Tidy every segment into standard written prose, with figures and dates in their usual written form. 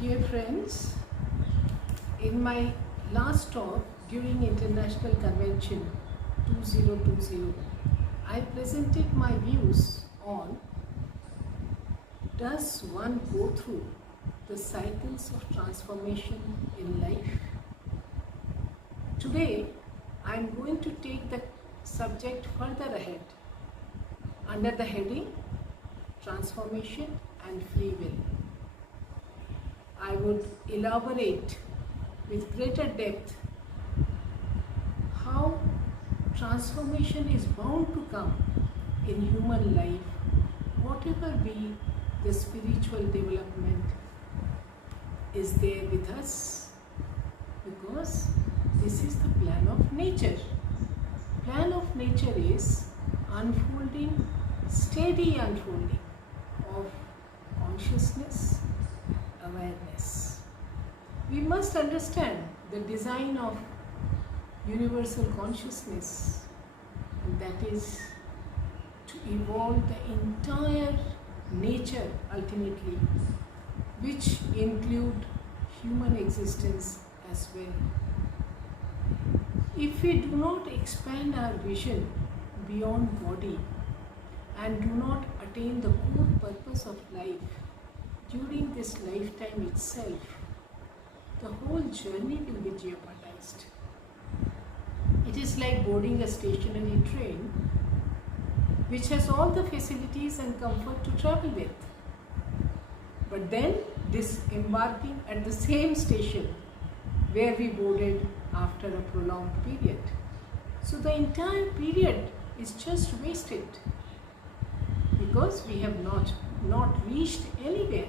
Dear friends, in my last talk during International Convention 2020, I presented my views on does one go through the cycles of transformation in life? Today, I am going to take the subject further ahead under the heading Transformation and Free Will. I would elaborate with greater depth how transformation is bound to come in human life, whatever be the spiritual development is there with us, because this is the plan of nature. Plan of nature is unfolding, steady unfolding of consciousness, awareness. We must understand the design of universal consciousness, and that is to evolve the entire nature ultimately, which include human existence as well. If we do not expand our vision beyond body and do not attain the core purpose of life during this lifetime itself, the whole journey will be jeopardized. It is like boarding a stationary train which has all the facilities and comfort to travel with, but then disembarking at the same station where we boarded after a prolonged period. So the entire period is just wasted because we have not reached anywhere.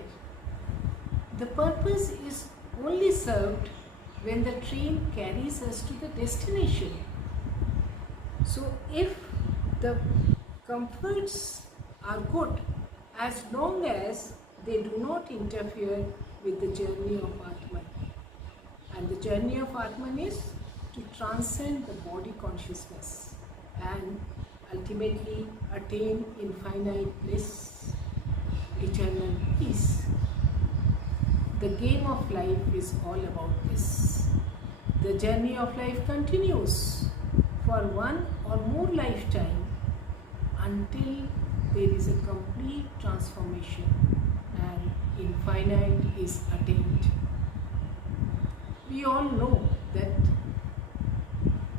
The purpose is only served when the train carries us to the destination. So if the comforts are good, as long as they do not interfere with the journey of Atman. And the journey of Atman is to transcend the body consciousness and ultimately attain infinite bliss, eternal peace. The game of life is all about this. The journey of life continues for one or more lifetime until there is a complete transformation and infinite is attained. We all know that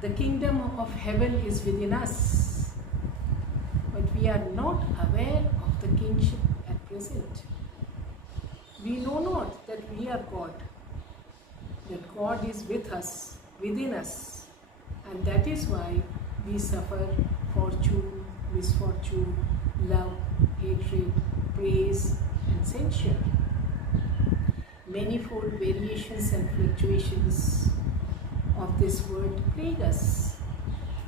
the kingdom of heaven is within us, but we are not aware of the kingship at present. We know not that we are God, that God is with us, within us, and that is why we suffer fortune, misfortune, love, hatred, praise, and censure. Manifold variations and fluctuations of this world plague us.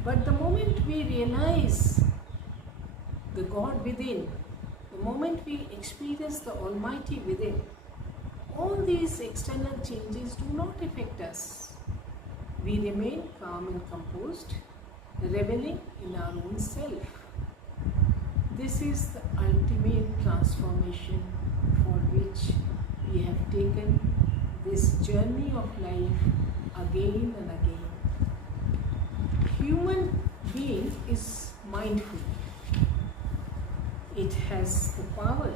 But the moment we realize the God within, the moment we experience the Almighty within, all these external changes do not affect us. We remain calm and composed, reveling in our own self. This is the ultimate transformation for which we have taken this journey of life again and again. Human being is mindful. It has the power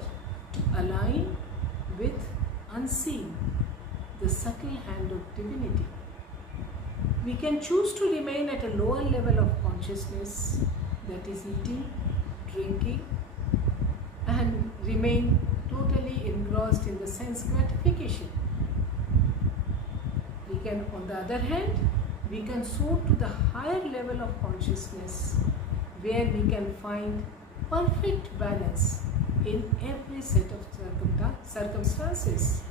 to align with unseen, the subtle hand of divinity. We can choose to remain at a lower level of consciousness, that is eating, drinking, and remain totally engrossed in the sense gratification. We can, on the other hand, we can soar to the higher level of consciousness where we can find perfect balance in every set of circumstances.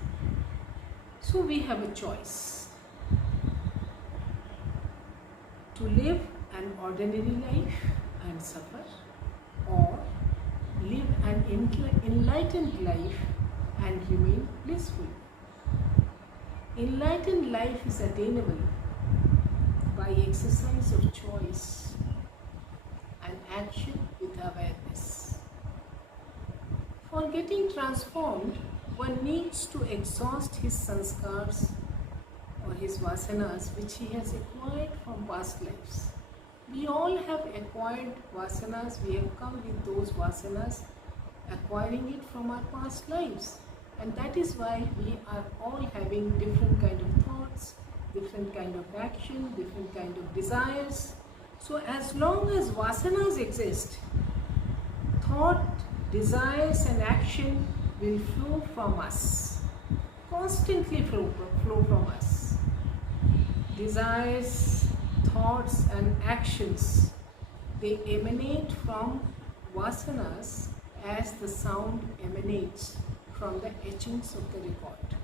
So we have a choice to live an ordinary life and suffer, or live an enlightened life and remain blissful. Enlightened life is attainable by exercise of choice and action with awareness. For getting transformed, one needs to exhaust his sanskars or his vasanas which he has acquired from past lives. We all have acquired vasanas, we have come with those vasanas, acquiring it from our past lives. And that is why we are all having different kind of thoughts, different kind of action, different kind of desires. So as long as vasanas exist, thought, desires and action will flow from us, constantly flow from us. Desires, thoughts and actions, they emanate from vasanas as the sound emanates from the etchings of the record.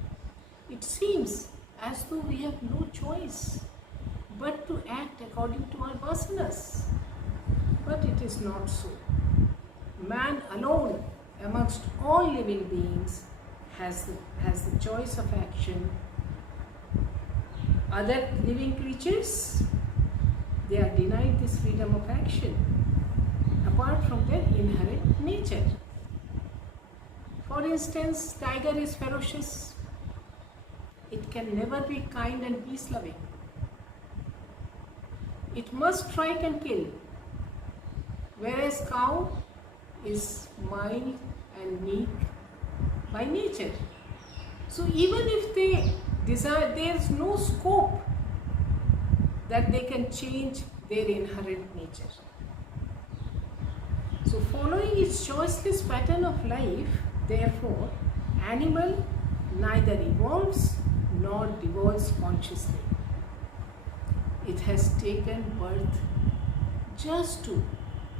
It seems as though we have no choice but to act according to our vasanas. But it is not so. Man alone amongst all living beings has the choice of action. Other living creatures, they are denied this freedom of action apart from their inherent nature. For instance, tiger is ferocious. It can never be kind and peace-loving. It must strike and kill. Whereas cow is mild and meek by nature. So even if they desire, there is no scope that they can change their inherent nature. So following its choiceless pattern of life, therefore, animal neither evolves nor devolves consciously. It has taken birth just to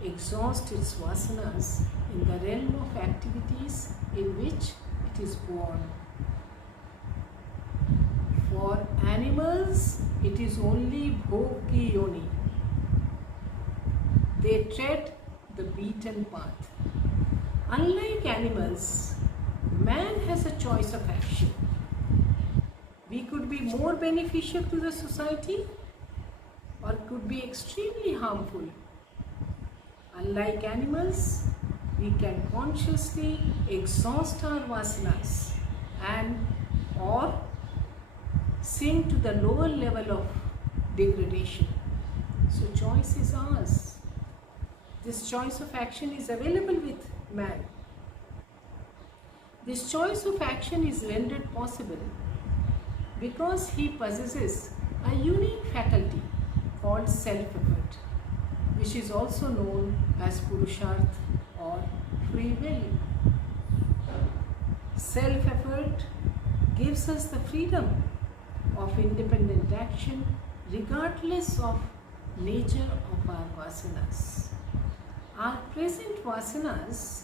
exhaust its vasanas in the realm of activities in which it is born. For animals, it is only bhog ki yoni. They tread the beaten path. Unlike animals, man has a choice of action. We could be more beneficial to the society or could be extremely harmful. Unlike animals, we can consciously exhaust our vasanas and or sink to the lower level of degradation. So choice is ours. This choice of action is available with man. This choice of action is rendered possible because he possesses a unique faculty called self-effort, which is also known as purusharth or free will. Self-effort gives us the freedom of independent action regardless of nature of our vasanas. Our present vasanas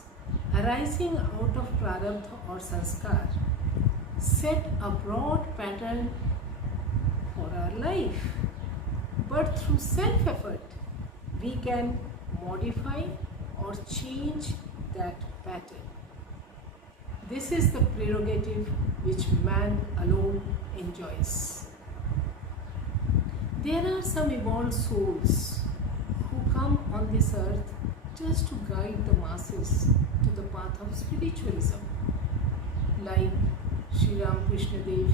arising out of prarabdha or sanskar set a broad pattern for our life, but through self-effort we can modify or change that pattern. This is the prerogative which man alone enjoys. There are some evolved souls who come on this earth just to guide the masses to the path of spiritualism, like Sri Ramakrishna Dev,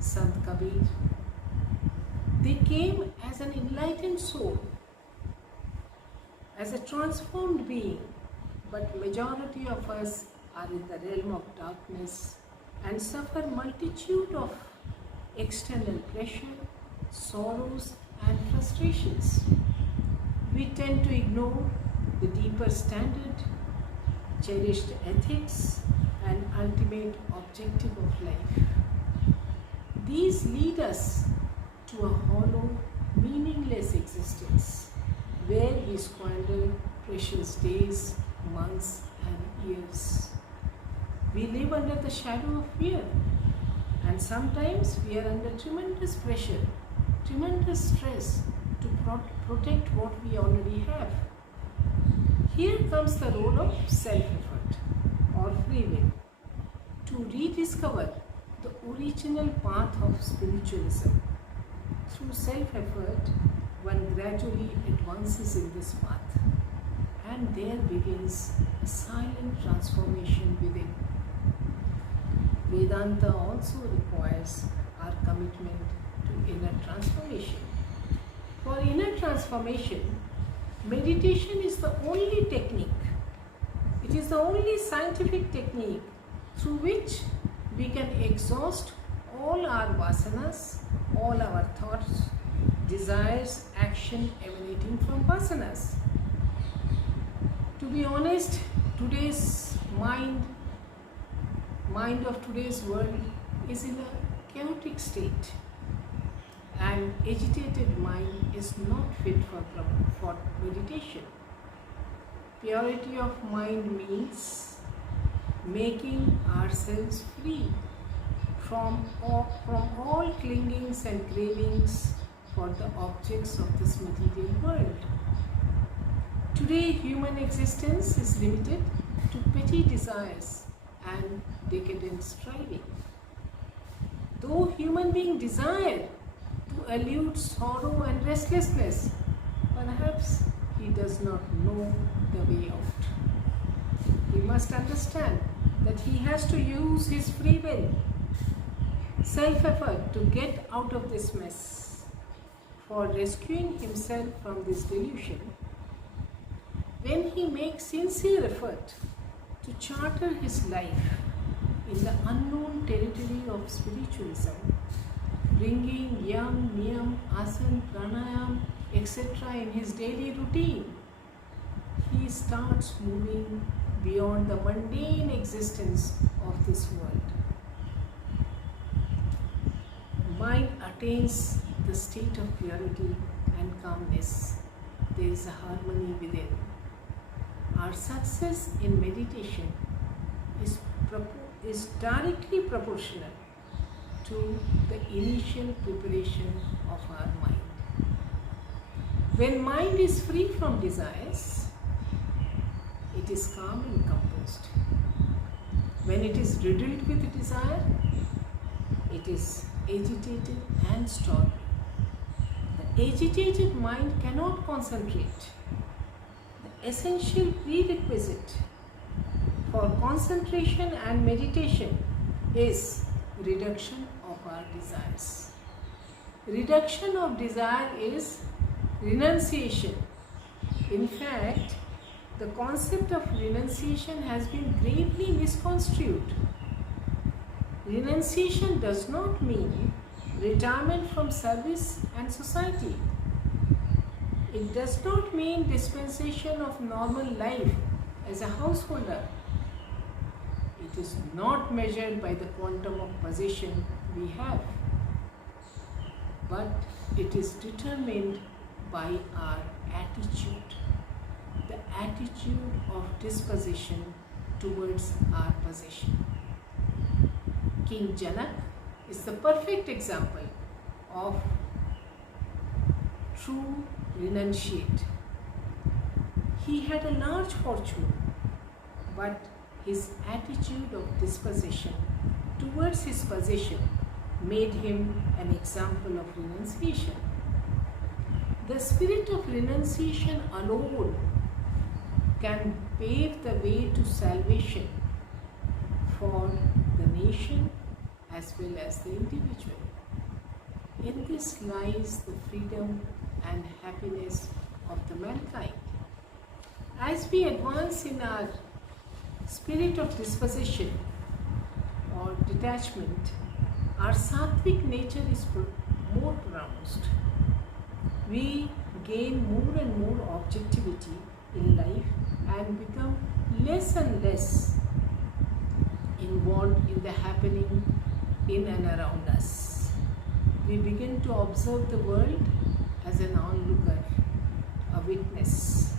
Sant Kabir. They came as an enlightened soul, as a transformed being, but majority of us are in the realm of darkness and suffer multitude of external pressure, sorrows and frustrations. We tend to ignore the deeper standard, cherished ethics and ultimate objective of life. These lead us to a hollow, meaningless existence where we squander precious days, months and years. We live under the shadow of fear, and sometimes we are under tremendous pressure, tremendous stress to protect what we already have. Here comes the role of self-effort or free will to rediscover the original path of spiritualism. Through self-effort, one gradually advances in this path, and there begins a silent transformation within. Vedanta also requires our commitment to inner transformation. For inner transformation, meditation is the only technique. It is the only scientific technique through which we can exhaust all our vasanas, all our thoughts, desires, action emanating from vasanas. To be honest, today's mind of today's world is in a chaotic state, and agitated mind is not fit for meditation. Purity of mind means making ourselves free from all clingings and cravings for the objects of this material world. Today, human existence is limited to petty desires and decadent striving. Though human beings desire to elude sorrow and restlessness, perhaps he does not know the way out. He must understand that he has to use his free will, self-effort to get out of this mess. For rescuing himself from this delusion, when he makes sincere effort to charter his life in the unknown territory of spiritualism, bringing yam, niyam, asana, pranayam, etc. in his daily routine, he starts moving beyond the mundane existence of this world. Mind attains the state of purity and calmness. There is a harmony within. Our success in meditation is directly proportional to the initial preparation of our mind. When mind is free from desires, it is calm and composed. When it is riddled with desire, it is agitated and stormy. The agitated mind cannot concentrate. The essential prerequisite for concentration and meditation is reduction of our desires. Reduction of desire is renunciation. In fact, the concept of renunciation has been gravely misconstrued. Renunciation does not mean retirement from service and society. It does not mean dispensation of normal life as a householder. It is not measured by the quantum of possession we have, but it is determined by our attitude, the attitude of disposition towards our possession. King Janak is the perfect example of true renunciate. He had a large fortune, but his attitude of disposition towards his possession made him an example of renunciation. The spirit of renunciation alone can pave the way to salvation for the nation as well as the individual. In this lies the freedom and happiness of the mankind. As we advance in our spirit of disposition or detachment, our sattvic nature is more pronounced. We gain more and more objectivity in life and become less and less involved in the happening in and around us. We begin to observe the world as an onlooker, a witness.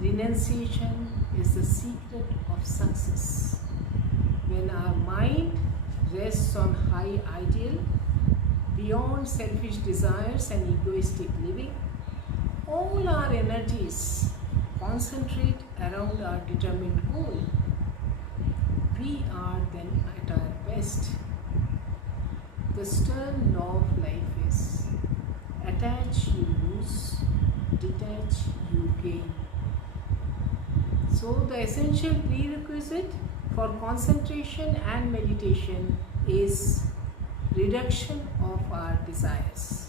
Renunciation is the secret of success. When our mind rests on high ideal, beyond selfish desires and egoistic living, all our energies concentrate around our determined goal. We are then at our best. The stern law of life is attach you lose, detach you gain. So the essential prerequisite for concentration and meditation is reduction of our desires.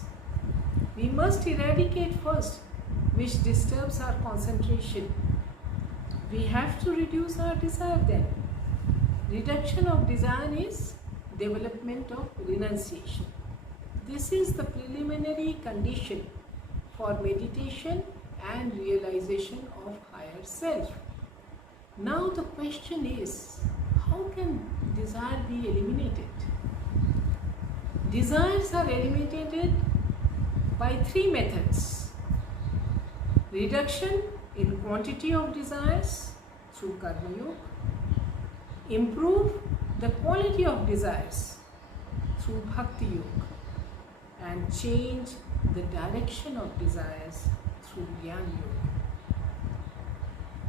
We must eradicate first which disturbs our concentration. We have to reduce our desire then. Reduction of desire is development of renunciation. This is the preliminary condition for meditation and realization of higher self. Now the question is, how can desire be eliminated? Desires are eliminated by three methods. Reduction in quantity of desires through Karma Yoga. Improve the quality of desires through Bhakti Yoga. And change the direction of desires through Jnana Yoga.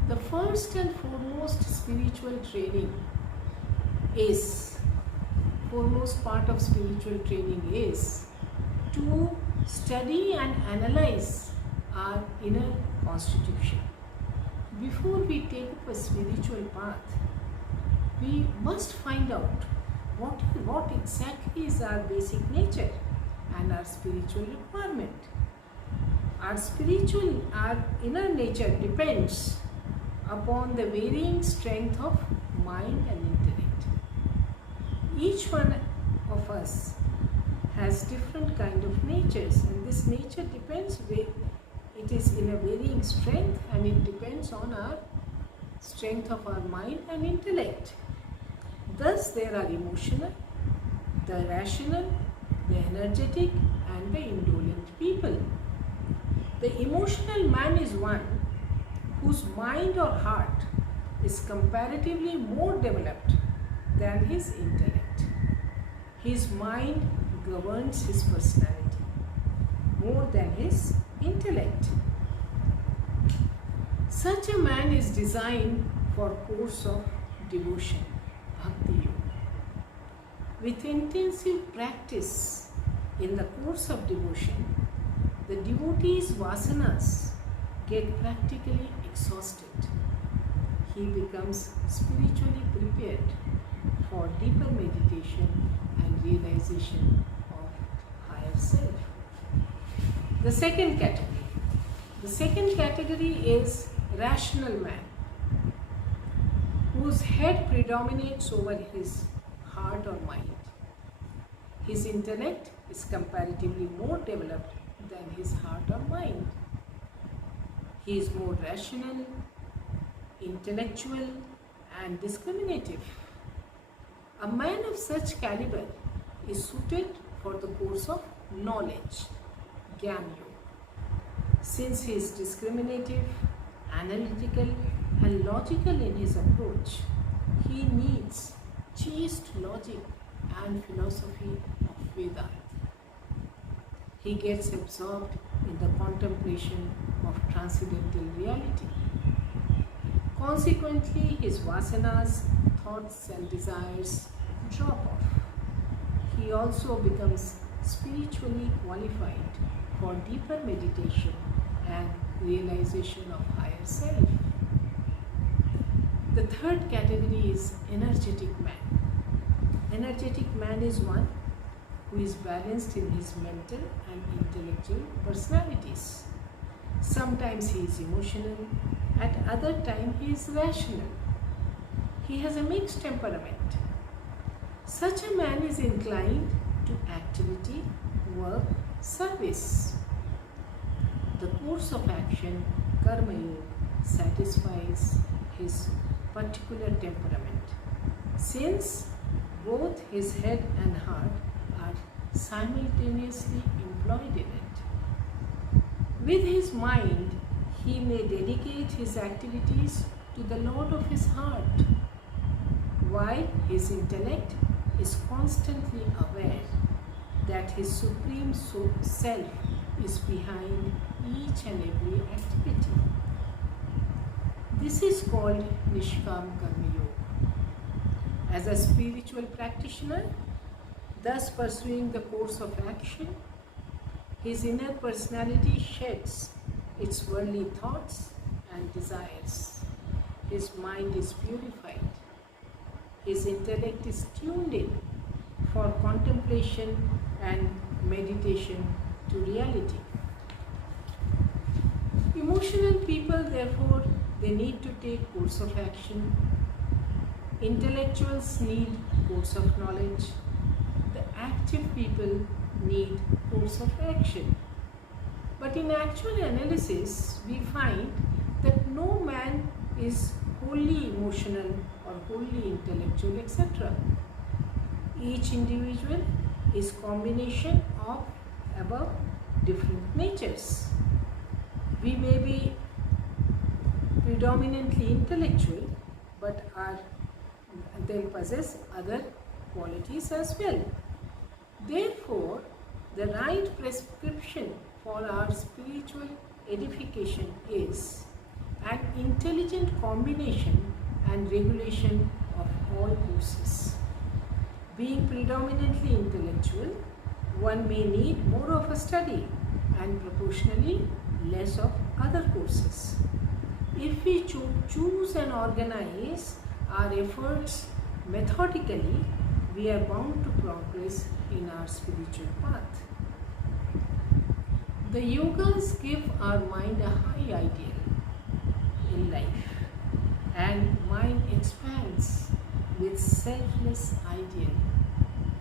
The first and foremost spiritual training is, foremost part of spiritual training is to study and analyze our inner constitution. Before we take up a spiritual path, we must find out what exactly is our basic nature and our spiritual requirement. Our inner nature depends upon the varying strength of mind and intellect. Each one of us has different kind of natures, and this nature depends, it is in a varying strength, and it depends on our strength of our mind and intellect. Thus there are emotional, the rational, the energetic and the indolent people. The emotional man is one whose mind or heart is comparatively more developed than his intellect. His mind governs his personality more than his intellect. Such a man is designed for course of devotion, Bhakti Yoga. With intensive practice in the course of devotion, the devotee's vasanas get practically exhausted. He becomes spiritually prepared for deeper meditation and realization of higher self. The second category is rational man, whose head predominates over his heart or mind. His intellect is comparatively more developed than his heart or mind. He is more rational, intellectual and discriminative. A man of such caliber is suited for the course of knowledge, Jnana Yoga. Since he is discriminative, analytical and logical in his approach, he needs chaste logic and philosophy of Vedanta. He gets absorbed in the contemplation of transcendental reality. Consequently, his vasanas, thoughts and desires drop off. He also becomes spiritually qualified for deeper meditation and realization of higher self. The third category is energetic man. Energetic man is one who is balanced in his mental and intellectual personalities. Sometimes he is emotional, at other time he is rational. He has a mixed temperament. Such a man is inclined to activity, work, service. The course of action, Karma Yoga, satisfies his particular temperament, since both his head and heart are simultaneously employed in it. With his mind, he may dedicate his activities to the Lord of his heart, while his intellect is constantly aware that his supreme self is behind each and every activity. This is called Nishkam Karma Yoga. As a spiritual practitioner, thus pursuing the course of action, his inner personality sheds its worldly thoughts and desires. His mind is purified. his intellect is tuned in for contemplation and meditation to reality. Emotional people, therefore, they need to take course of action. Intellectuals need course of knowledge. The active people need course of action. But in actual analysis, we find that no man is wholly emotional or wholly intellectual, etc. Each individual is combination of above different natures. We may be predominantly intellectual, but then possess other qualities as well. Therefore, the right prescription for our spiritual edification is an intelligent combination and regulation of all courses. Being predominantly intellectual, one may need more of a study and proportionally less of other courses. If we choose and organize our efforts methodically, we are bound to progress in our spiritual path. The yogas give our mind a high ideal in life, and mind expands with selfless ideal.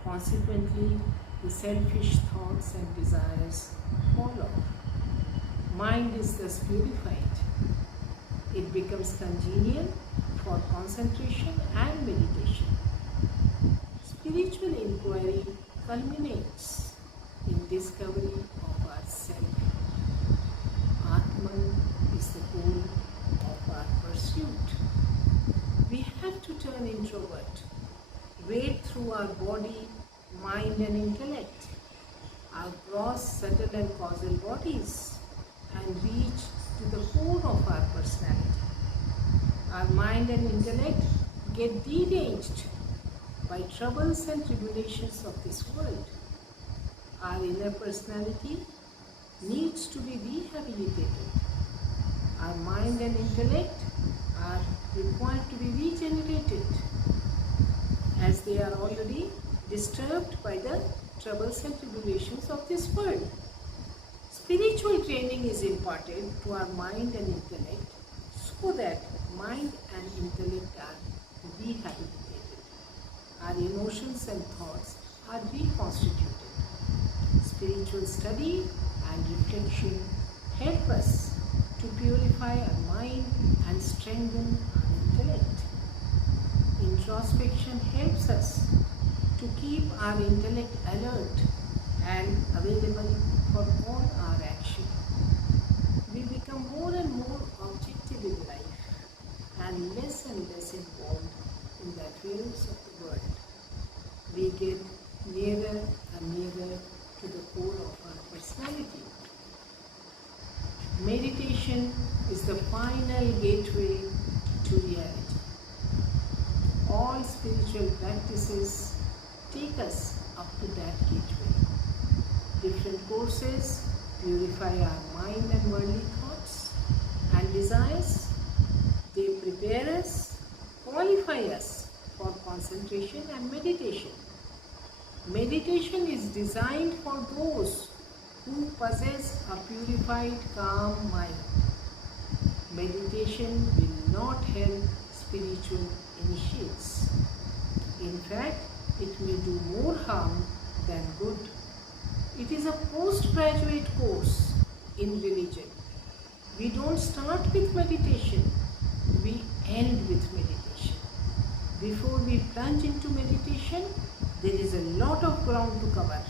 Consequently, the selfish thoughts and desires fall off. Mind is thus purified. It becomes congenial for concentration and meditation. Spiritual inquiry culminates in discovery of ourself. Atman is the goal of our pursuit. We have to turn introvert, wade through our body, mind and intellect, our gross, subtle and causal bodies, and reach to the core of our personality. Our mind and intellect get deranged by troubles and tribulations of this world. Our inner personality needs to be rehabilitated. Our mind and intellect are required to be regenerated, as they are already disturbed by the troubles and tribulations of this world. Spiritual training is imparted to our mind and intellect so that mind and intellect are rehabilitated. Our emotions and thoughts are reconstituted. Spiritual study and reflection help us to purify our mind and strengthen our intellect. Introspection helps us to keep our intellect alert and available for all our action. We become more and more objective in life and less involved in the affairs of the world. We get nearer and nearer to the core of our personality. Meditation is the final gateway to reality. All spiritual practices take us up to that gateway. Different courses purify our mind and worldly thoughts and desires. They prepare us, qualify us for concentration and meditation. Meditation is designed for those who possess a purified, calm mind. Meditation will not help spiritual initiates. In fact, it may do more harm than good. It is a postgraduate course in religion. We don't start with meditation, we end with meditation. Before we plunge into meditation, there is a lot of ground to cover.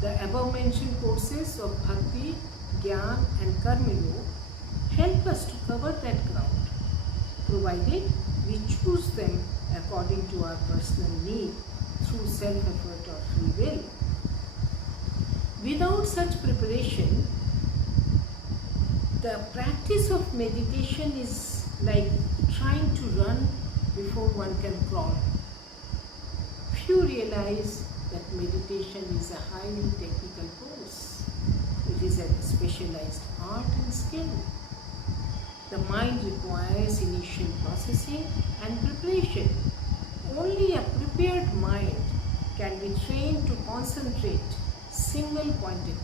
The above mentioned courses of Bhakti, Gyan and Karma Yoga help us to cover that ground, provided we choose them according to our personal need through self-effort or free will. Without such preparation, the practice of meditation is like trying to run before one can crawl. Few realize that meditation is a highly technical course. It is a specialized art and skill. The mind requires initial processing and preparation. Only a prepared mind can be trained to concentrate single-pointedly.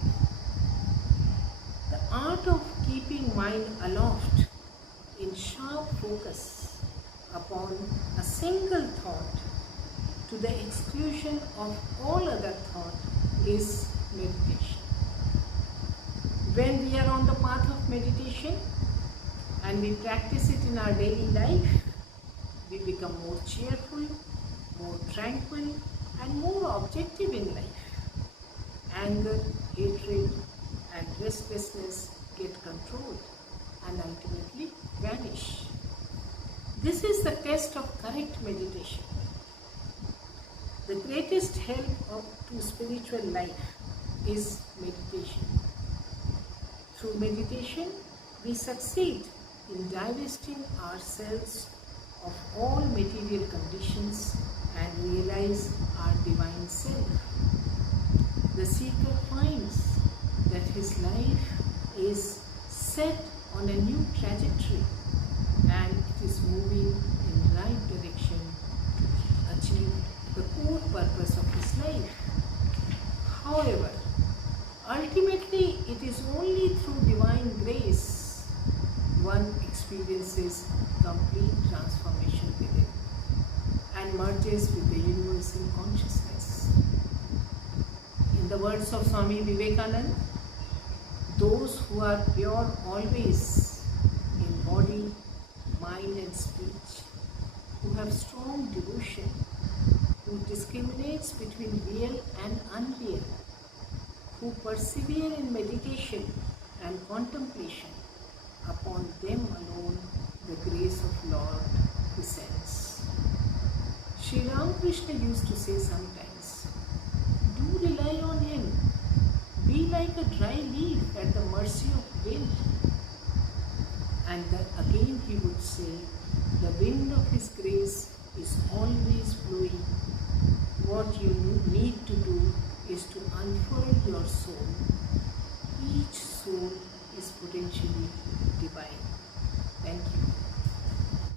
The art of keeping mind aloft in sharp focus upon a single thought to the exclusion of all other thought is meditation. When we are on the path of meditation and we practice it in our daily life, we become more cheerful, more tranquil, and more objective in life. Anger, hatred, and restlessness get controlled and ultimately vanish. This is the test of correct meditation. The greatest help to spiritual life is meditation. Through meditation, we succeed in divesting ourselves of all material conditions and realize our divine self. The seeker finds that his life is set on a new trajectory and it is moving in the right direction to achieve the core purpose of his life. However, ultimately it is only through divine grace one experiences complete transformation within and merges with the universal consciousness. In the words of Swami Vivekananda, those who are pure always in body, mind and speech, who have strong devotion, who discriminates between real and unreal, who persevere in meditation and contemplation, upon them alone the grace of Lord descends. Sri Ramakrishna used to say sometimes, do rely on him, be like a dry leaf at the mercy of wind. And then again he would say, the wind of his